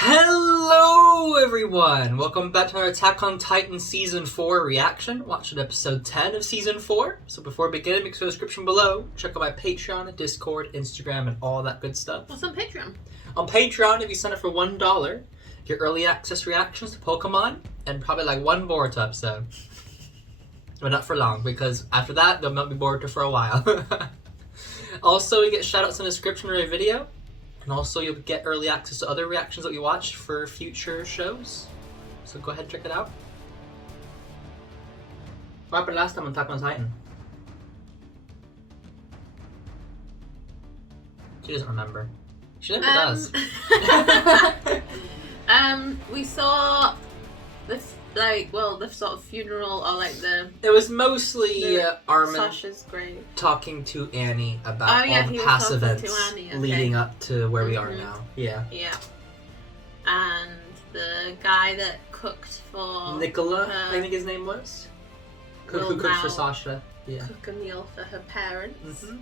Hello everyone! Welcome back to our Attack on Titan Season 4 reaction. Watching episode 10 of Season 4. So before beginning, make sure the description below. Check out my Patreon, Discord, Instagram, and all that good stuff. What's on Patreon? On Patreon, if you sign up for $1, get early access reactions to Pokemon, and probably like one Boruto episode. But not for long, because after that, they'll not be Boruto for a while. Also, you get shoutouts in the description of every video. And also, you'll get early access to other reactions that we watch for future shows. So go ahead and check it out. What happened last time on Attack on Titan? She doesn't remember. She never does. We saw the sort of funeral or like the. It was mostly Armin Sasha's grave talking to Annie about all the past events leading up to where we are now. Yeah. Yeah. And the guy that cooked for Nicola, I think his name was. Who cooked for Sasha. Yeah. Cook a meal for her parents. Mm-hmm.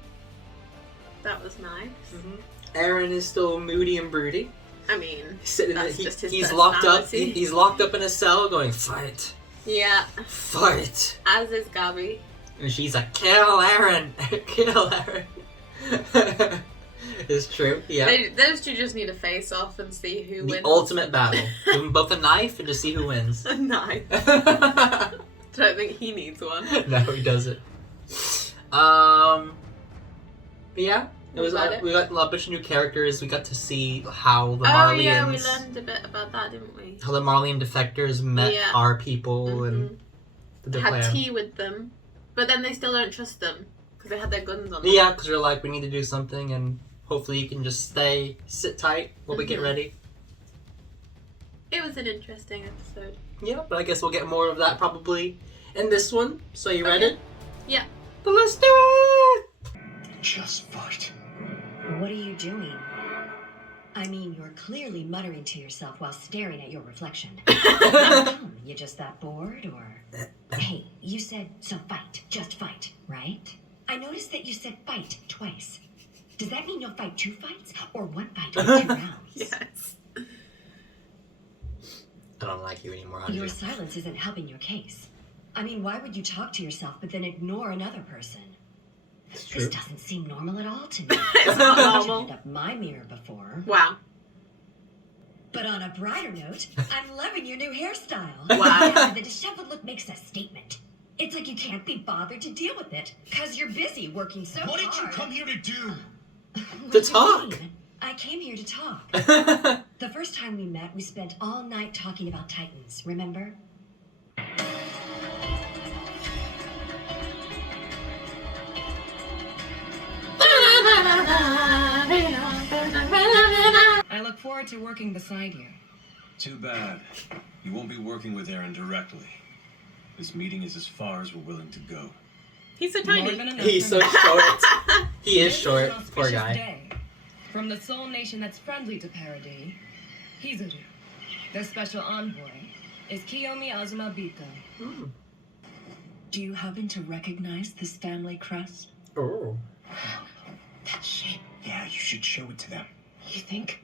That was nice. Mm-hmm. Eren is still moody and broody. I mean, he's locked up. He's locked up in a cell, going fight. Yeah. Fight. As is Gabby. And she's like, kill Eren, kill Eren. It's true. Yeah. Those two just need to face off and see who wins. The ultimate battle. Give them both a knife and just see who wins. A knife. Don't think he needs one. No, he doesn't. Yeah. We got a bunch of new characters. We got to see how the Marleyans... Oh yeah, we learned a bit about that, didn't we? How the Marleyan defectors met our people and had tea with them. But then they still don't trust them because they had their guns on them. Yeah, because they're like, we need to do something and hopefully you can just sit tight while we get ready. It was an interesting episode. Yeah, but I guess we'll get more of that probably in this one. So you ready? Yeah. But let's do it! Just fight. What are you doing? I mean, you're clearly muttering to yourself while staring at your reflection. Come, you just that bored, or... Hey, you said, so fight, just fight, right? I noticed that you said fight twice. Does that mean you'll fight 2 fights, or 1 fight with 2 rounds? Yes. I don't like you anymore, Your silence isn't helping your case. I mean, why would you talk to yourself but then ignore another person? This doesn't seem normal at all to me. It's not normal. I've up my mirror before. Wow. But on a brighter note, I'm loving your new hairstyle. Wow. The disheveled look makes a statement. It's like you can't be bothered to deal with it, because you're busy working so hard. What did you come here to do? To talk. I came here to talk. The first time we met, we spent all night talking about Titans, remember? I look forward to working beside you. Too bad. You won't be working with Eren directly. This meeting is as far as we're willing to go. He's so tiny. He's so short. He is short. Poor guy. Day. From the sole nation that's friendly to Paradis, Hizuru. Their special envoy is Kiyomi Azumabito. Mm. Do you happen to recognize this family crest? Oh. That shape. Yeah, you should show it to them. You think?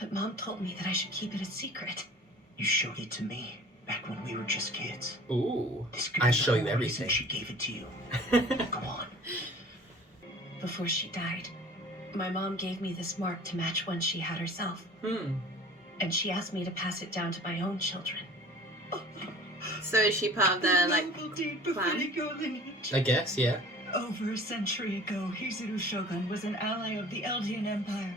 But Mom told me that I should keep it a secret. You showed it to me back when we were just kids. Ooh. This could I be show the you whole everything. reason she gave it to you. Come on. Before she died, my mom gave me this mark to match one she had herself. And she asked me to pass it down to my own children. So is she part of their, like, plan? I guess, yeah. Over a century ago, Hizuru Shogun was an ally of the Eldian Empire.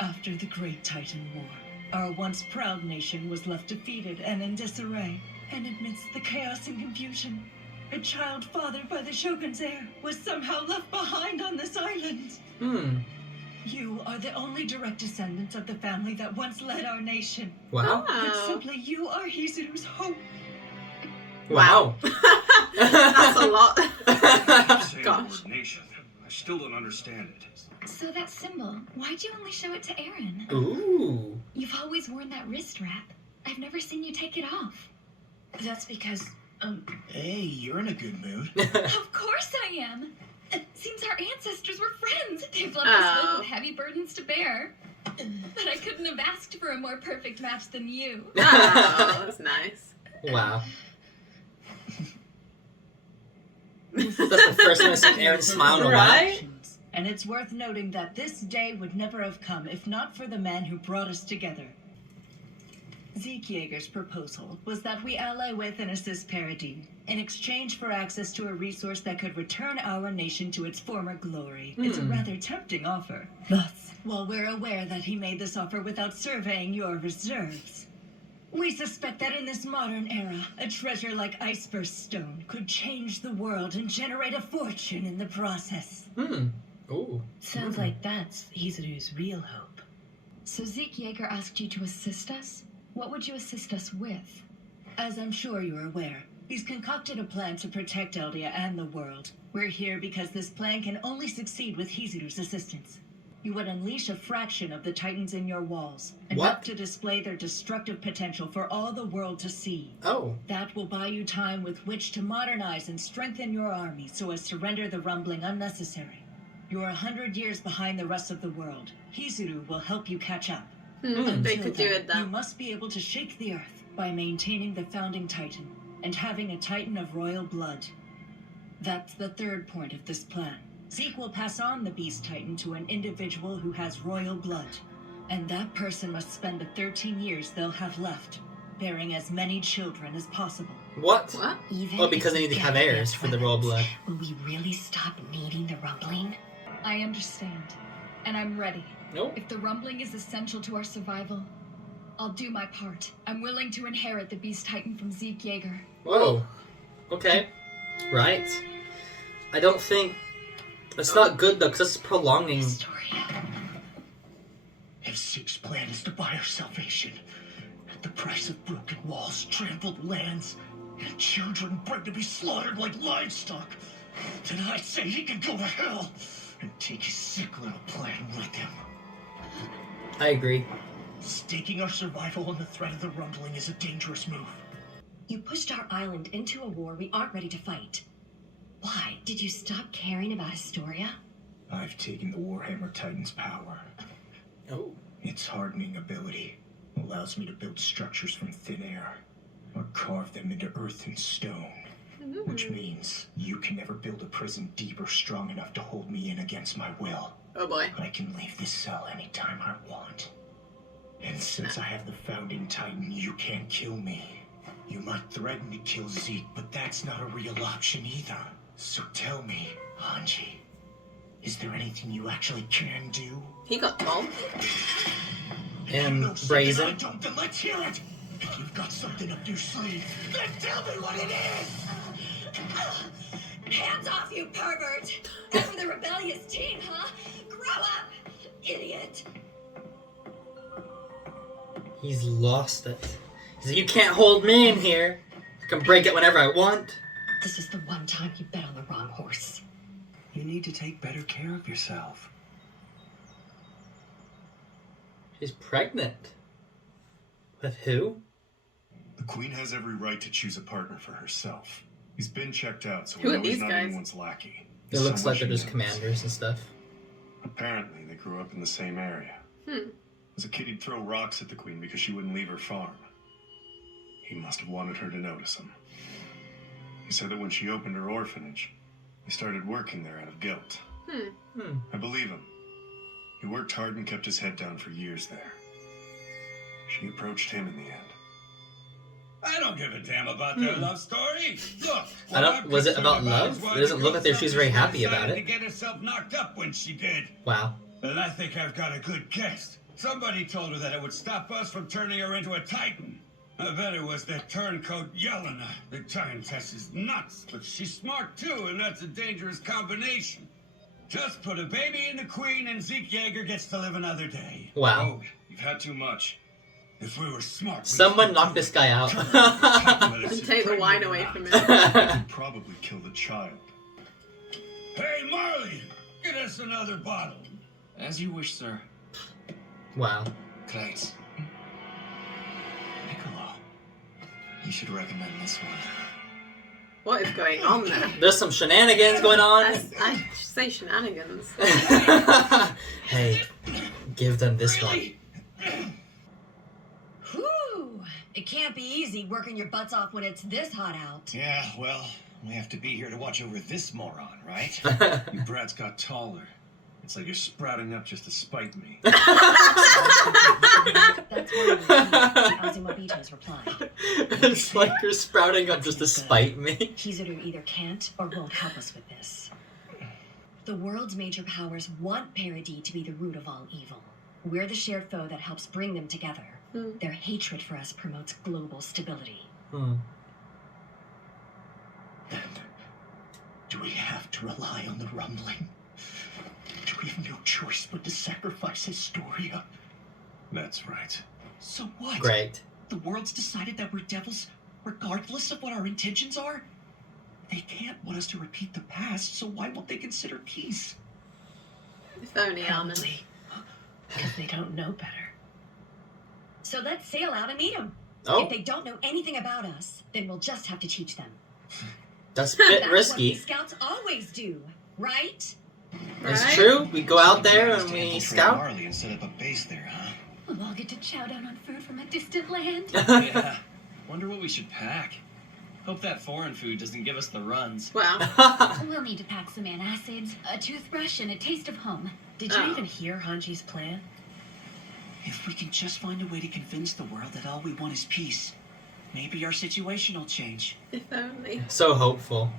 After the Great Titan War, our once proud nation was left defeated and in disarray. And amidst the chaos and confusion, a child fathered by the Shogun's heir was somehow left behind on this island. You are the only direct descendants of the family that once led our nation. Wow. But simply, you are Hizuru's hope. Wow. That's a lot. Gosh. Nation. I still don't understand it. So that symbol, why'd you only show it to Eren? Ooh. You've always worn that wrist wrap. I've never seen you take it off. That's because, Hey, you're in a good mood. Of course I am. It seems our ancestors were friends. They've left us both with heavy burdens to bear. But I couldn't have asked for a more perfect match than you. Oh, that's nice. Wow. That's the first time I've seen Eren smile in a while. Right? And it's worth noting that this day would never have come if not for the man who brought us together. Zeke Jaeger's proposal was that we ally with and assist Paradis in exchange for access to a resource that could return our nation to its former glory. It's a rather tempting offer. Thus, while we're aware that he made this offer without surveying your reserves, we suspect that in this modern era, a treasure like Iceburst Stone could change the world and generate a fortune in the process. Ooh. Sounds like that's Hizuru's real hope. So Zeke Jaeger asked you to assist us? What would you assist us with? As I'm sure you're aware, he's concocted a plan to protect Eldia and the world. We're here because this plan can only succeed with Hizuru's assistance. You would unleash a fraction of the Titans in your walls, enough to display their destructive potential for all the world to see. Oh. That will buy you time with which to modernize and strengthen your army so as to render the rumbling unnecessary. You're 100 years behind the rest of the world. Hizuru will help you catch up. They Until could do then, it that. You must be able to shake the earth by maintaining the founding Titan and having a Titan of royal blood. That's the third point of this plan. Zeke will pass on the Beast Titan to an individual who has royal blood, and that person must spend the 13 years they'll have left, bearing as many children as possible. What? What? Even Well, because if they we need to have get heirs enough for the royal blood. weapons, will we really stop needing the rumbling? I understand. And I'm ready. Nope. If the rumbling is essential to our survival, I'll do my part. I'm willing to inherit the Beast Titan from Zeke Jaeger. Whoa. Okay. Right. I don't think... It's not good, though, because it's prolonging... Historia. If Zeke's plan is to buy our salvation, at the price of broken walls, trampled lands, and children bred to be slaughtered like livestock, then I say he can go to hell and take his sick little plan with him. I agree. Staking our survival on the threat of the rumbling is a dangerous move. You pushed our island into a war we aren't ready to fight. Why? Did you stop caring about Historia? I've taken the Warhammer Titan's power. Oh. Its hardening ability allows me to build structures from thin air, or carve them into earth and stone. Which means you can never build a prison deep or strong enough to hold me in against my will. Oh boy. I can leave this cell anytime I want. And since I have the founding Titan, you can't kill me. You might threaten to kill Zeke, but that's not a real option either. So tell me, Hanji, is there anything you actually can do? He got told. And I brazen. don't, then let's hear it! If you've got something up your sleeve, then tell me what it is! Hands off, you pervert! Ever the rebellious teen, huh? Grow up, idiot! He's lost it. He's like, you can't hold me in here. I can break it whenever I want. This is the one time you bet on the wrong horse. You need to take better care of yourself. She's pregnant. With who? The Queen has every right to choose a partner for herself. He's been checked out, so Who we are know he's these not guys? anyone's lackey. It looks Someone like they're she just knows. commanders and stuff. Apparently, they grew up in the same area. As a kid, he'd throw rocks at the Queen because she wouldn't leave her farm. He must have wanted her to notice him. He said that when she opened her orphanage, he started working there out of guilt. I believe him. He worked hard and kept his head down for years there. She approached him in the end. I don't give a damn about their love story. Look, I don't. Was it about love? It doesn't look like she was very happy about To it. get herself knocked up when she did. Wow. And I think I've got a good guess. Somebody told her that it would stop us from turning her into a Titan. I bet it was that turncoat Yelena. The Giantess is nuts, but she's smart too, and that's a dangerous combination. Just put a baby in the Queen and Zeke Jaeger gets to live another day. Wow. Oh, you've had too much. If we were smart, Someone knock this guy out. And take the wine away from him. He'd probably kill the child. Hey, Marley, get us another bottle. As you wish, sir. Wow. Clates. Piccolo. You should recommend this one. What is going on there? There's some shenanigans going on. I should say shenanigans. Hey, give them this Really? Whew! It can't be easy working your butts off when it's this hot out. Yeah, well, we have to be here to watch over this moron, right? You brats got taller. It's like you're sprouting up just to spite me. That's why Azumabito's reply. It's like you're sprouting up just to spite me. Hizuru either can't or won't help us with this. The world's major powers want Paradis to be the root of all evil. We're the shared foe that helps bring them together. Their hatred for us promotes global stability. Then, do we have to rely on the rumbling? Do we have no choice but to sacrifice Historia? That's right. So what? Great. The world's decided that we're devils, regardless of what our intentions are? They can't want us to repeat the past, so why won't they consider peace? If only Armin. Because they don't know better. So let's sail out and meet them. Oh. If they don't know anything about us, then we'll just have to teach them. That's a bit That's risky. what we scouts always do, right? It's true. We go out there and we Infiltrate scout. Marley and set up a base there, huh? We'll all get to chow down on food from a distant land. Yeah. Wonder what we should pack. Hope that foreign food doesn't give us the runs. Wow. We'll need to pack some antacids, a toothbrush, and a taste of home. Did you even hear Hanji's plan? If we can just find a way to convince the world that all we want is peace, maybe our situation will change. If only. So hopeful.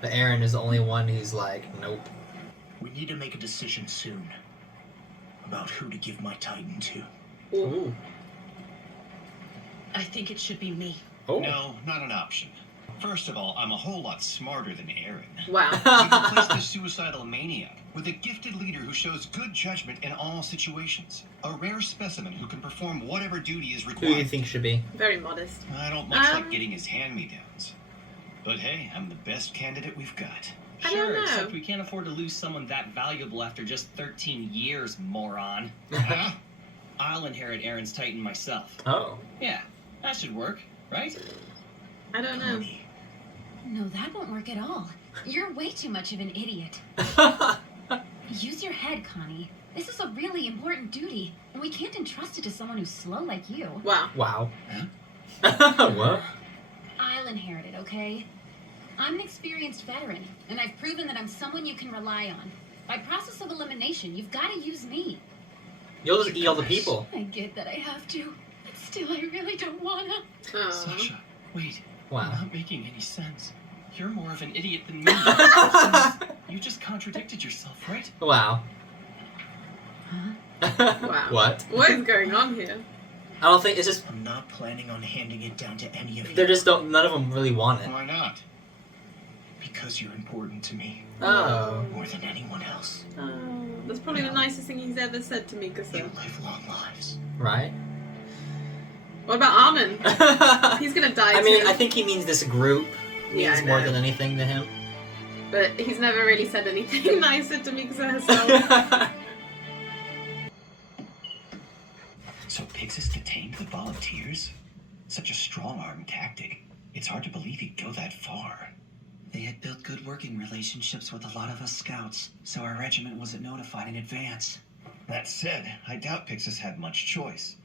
But Eren is the only one who's like, nope. We need to make a decision soon about who to give my Titan to. Ooh. I think it should be me. Oh. No, not an option. First of all, I'm a whole lot smarter than Eren. Wow. You replaced a suicidal maniac with a gifted leader who shows good judgment in all situations. A rare specimen who can perform whatever duty is Who do you required. think should be? Very modest. I don't much like getting his hand-me-downs. But hey, I'm the best candidate we've got. I don't Sure, know. except we can't afford to lose someone that valuable after just 13 years, moron. Huh? I'll inherit Eren's Titan myself. Oh. Yeah, that should work, right? I don't know. No, that won't work at all. You're way too much of an idiot. Use your head, Connie. This is a really important duty, and we can't entrust it to someone who's slow like you. Wow. Wow. What? I'll inherit it, okay? I'm an experienced veteran, and I've proven that I'm someone you can rely on. By process of elimination, you've got to use me. You'll just eat all the people. I get that I have to, but still, I really don't wanna. Sasha, wait. Wow. You're not making any sense. You're more of an idiot than me. You just contradicted yourself, right? Wow. Wow. What? What is going on here? I don't think it's just. I'm not planning on handing it down to any of you. They just don't. None of them really want it. Why not? Because you're important to me. Oh. More than anyone else. Oh, that's probably the nicest thing he's ever said to me, You Gustav. live long lives. Right. What about Armin? He's gonna die I mean, too. I think he means this group means Yeah, I more know. than anything to him. But he's never really said anything nicer to me, so. So Pixis detained the volunteers? Such a strong-arm tactic. It's hard to believe he'd go that far. They had built good working relationships with a lot of us scouts, so our regiment wasn't notified in advance. That said, I doubt Pixis had much choice.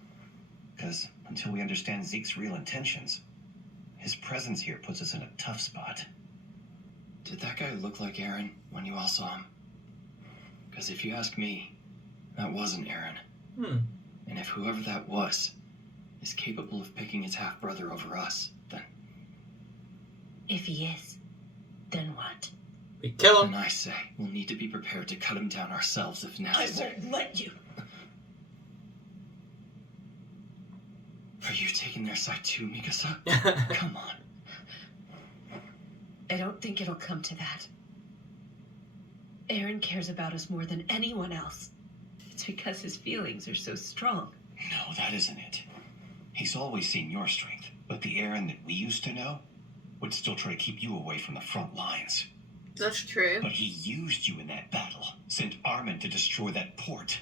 Because until we understand Zeke's real intentions, his presence here puts us in a tough spot. Did that guy look like Eren when you all saw him? Because if you ask me, that wasn't Eren. And if whoever that was is capable of picking his half-brother over us, then... If he is, then what? We kill him. Then I say, we'll need to be prepared to cut him down ourselves if I necessary. won't let you. Are you taking their side too, Mikasa? Come on. I don't think it'll come to that. Eren cares about us more than anyone else. It's because his feelings are so strong. No, that isn't it. He's always seen your strength, but the Eren that we used to know would still try to keep you away from the front lines. That's true. But he used you in that battle, sent Armin to destroy that port.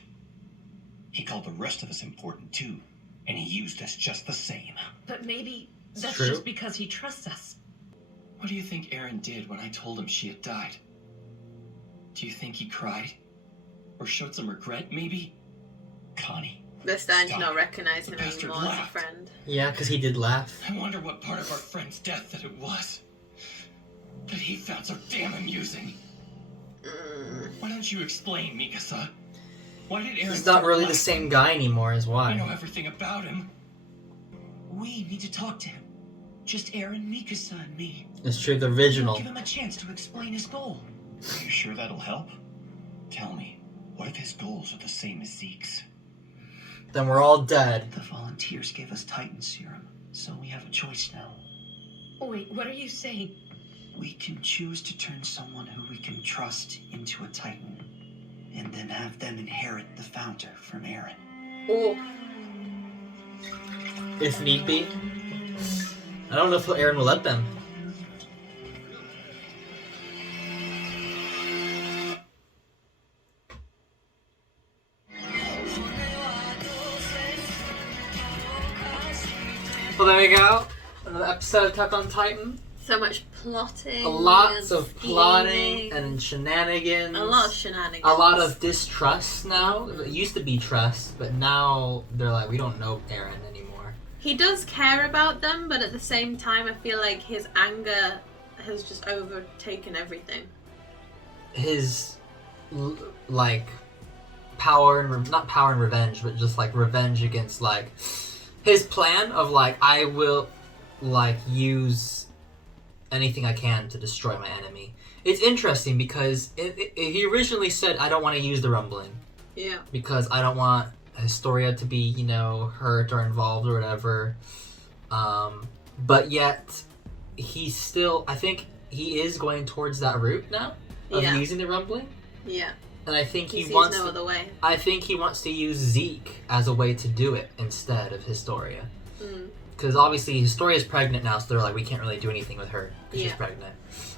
He called the rest of us important too, and he used us just the same. But maybe that's true. just because he trusts us. What do you think Eren did when I told him she had died? Do you think he cried? Or showed some regret, maybe? Connie? They're starting to Stop. not recognize The him bastard anymore as a laughed. friend. Yeah, because he did laugh. I wonder what part of our friend's death that it was. That he found so damn amusing. Why don't you explain, Mikasa? Why did Eren He's not start really the laughing? same guy anymore, is I why. know everything about him. We need to talk to him. Just Eren, Mikasa, and me. It's true, the original. Give him a chance to explain his goal. Are you sure that'll help? Tell me, what if his goals are the same as Zeke's? Then we're all dead. The volunteers gave us Titan serum, so we have a choice now. Wait, what are you saying? We can choose to turn someone who we can trust into a Titan, and then have them inherit the founder from Eren. Oh. If need be. I don't know if Eren will let them. Well, there we go. Another episode of Attack on Titan. So much plotting. Lots and of plotting scheming. and shenanigans. A lot of shenanigans. A lot of distrust now. It used to be trust, but now they're like, we don't know Eren anymore. He does care about them, but at the same time, I feel like his anger has just overtaken everything. His, like, power and, not power and revenge, but just, like, revenge against, like, his plan of, like, I will, like, use anything I can to destroy my enemy. It's interesting because he originally said, I don't want to use the rumbling. Yeah. Because I don't want Historia to be, you know, hurt or involved or whatever. But yet, he's still, I think he is going towards that route now of using the rumbling. Yeah. And I think he he sees wants no other way. I think he wants to use Zeke as a way to do it instead of Historia. Because obviously Historia's pregnant now, so they're like, we can't really do anything with her because she's pregnant.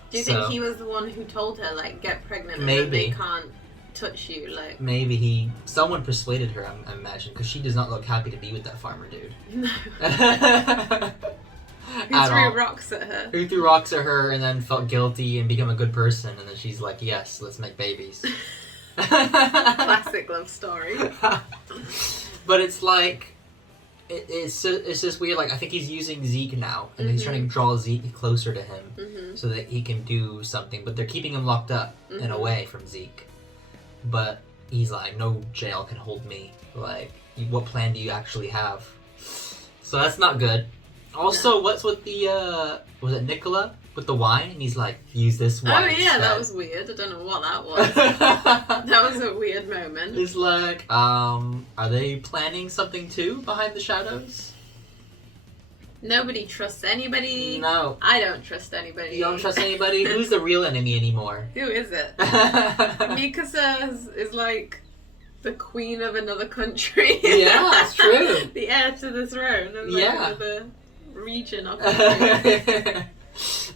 Do you think he was the one who told her, like, get pregnant and then they can't touch you? Like, maybe someone persuaded her, I imagine, because she does not look happy to be with that farmer dude. No. Who At threw all. rocks at her? Who threw rocks at her and then felt guilty and became a good person, and then she's like, yes, let's make babies. Classic love story. But it's like, it's just weird. Like, I think he's using Zeke now, and he's trying to draw Zeke closer to him so that he can do something. But they're keeping him locked up and away from Zeke. But he's like, no jail can hold me. Like, what plan do you actually have? So that's not good. Also, what's with the, was it Nicola? With the wine? And he's like, use this wine. Oh, yeah, that instead. was weird. I don't know what that was. That was a weird moment. It's like, are they planning something too behind the shadows? Nobody trusts anybody. No. I don't trust anybody. You don't trust anybody? Who's the real enemy anymore? Who is it? Mikasa is like the queen of another country. Yeah, that's true. The heir to the throne of like another region of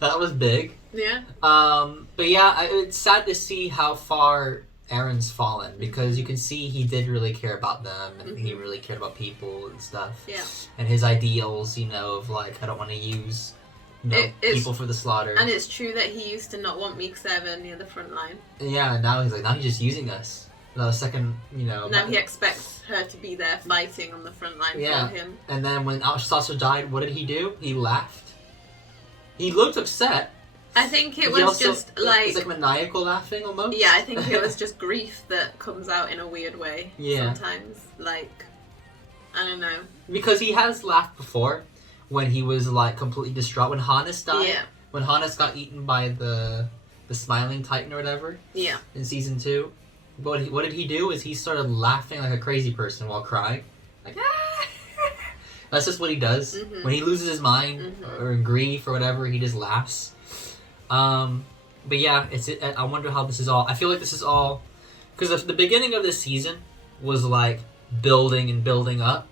That was big. Yeah. But yeah, it's sad to see how far Eren's fallen, because you can see he did really care about them, and he really cared about people and stuff. Yeah. And his ideals, you know, of like, I don't want to use people for the slaughter. And it's true that he used to not want Mikasa ever near the front line. Yeah, now he's like, now he's just using us. The second, you know. Now he expects her to be there fighting on the front line for him. And then when Sasha died, what did he do? He laughed. He looked upset. I think it He was also, just like... It's like maniacal laughing almost. Yeah, I think it was just grief that comes out in a weird way sometimes. Like, I don't know. Because he has laughed before when he was like completely distraught. When Hannes died. Yeah. When Hannes got eaten by the Smiling Titan or whatever. Yeah. In season 2. But what did he do? Is he started laughing like a crazy person while crying. Like, ah! That's just what he does. When he loses his mind or in grief or whatever, he just laughs. But yeah, I wonder how this is all. I feel like this is all because the beginning of this season was like building and building up,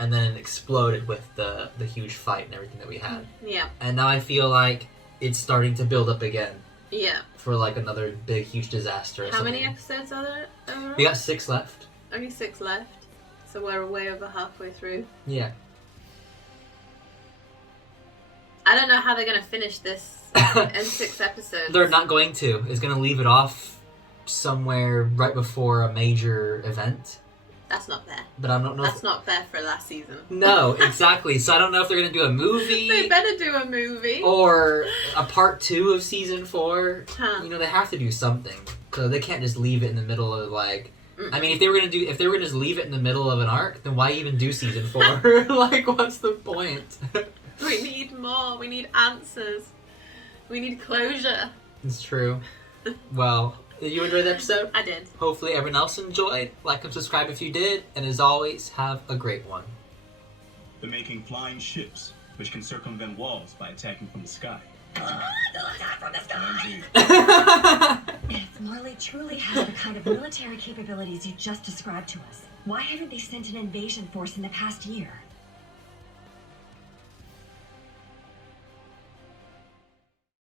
and then it exploded with the huge fight and everything that we had. Yeah. And now I feel like it's starting to build up again. Yeah. For like another big, huge disaster. How many episodes are there overall? We got 6 left. Only 6 left. So we're way over halfway through. Yeah. I don't know how they're going to finish this in 6 episodes. They're not going to. It's going to leave it off somewhere right before a major event. That's not fair. But I don't know. That's not fair for last season. No, exactly. So I don't know if they're gonna do a movie. They better do a movie. Or a part 2 of season 4. Huh. You know, they have to do something. So they can't just leave it in the middle of like. I mean, if they were gonna just leave it in the middle of an arc, then why even do season 4? Like, what's the point? We need more. We need answers. We need closure. It's true. Well, did you enjoy the episode? I did. Hopefully everyone else enjoyed. Like and subscribe if you did. And as always, have a great one. They're making flying ships, which can circumvent walls by attacking from the sky. They'll attack from the sky! If Marley truly has the kind of military capabilities you just described to us, why haven't they sent an invasion force in the past year?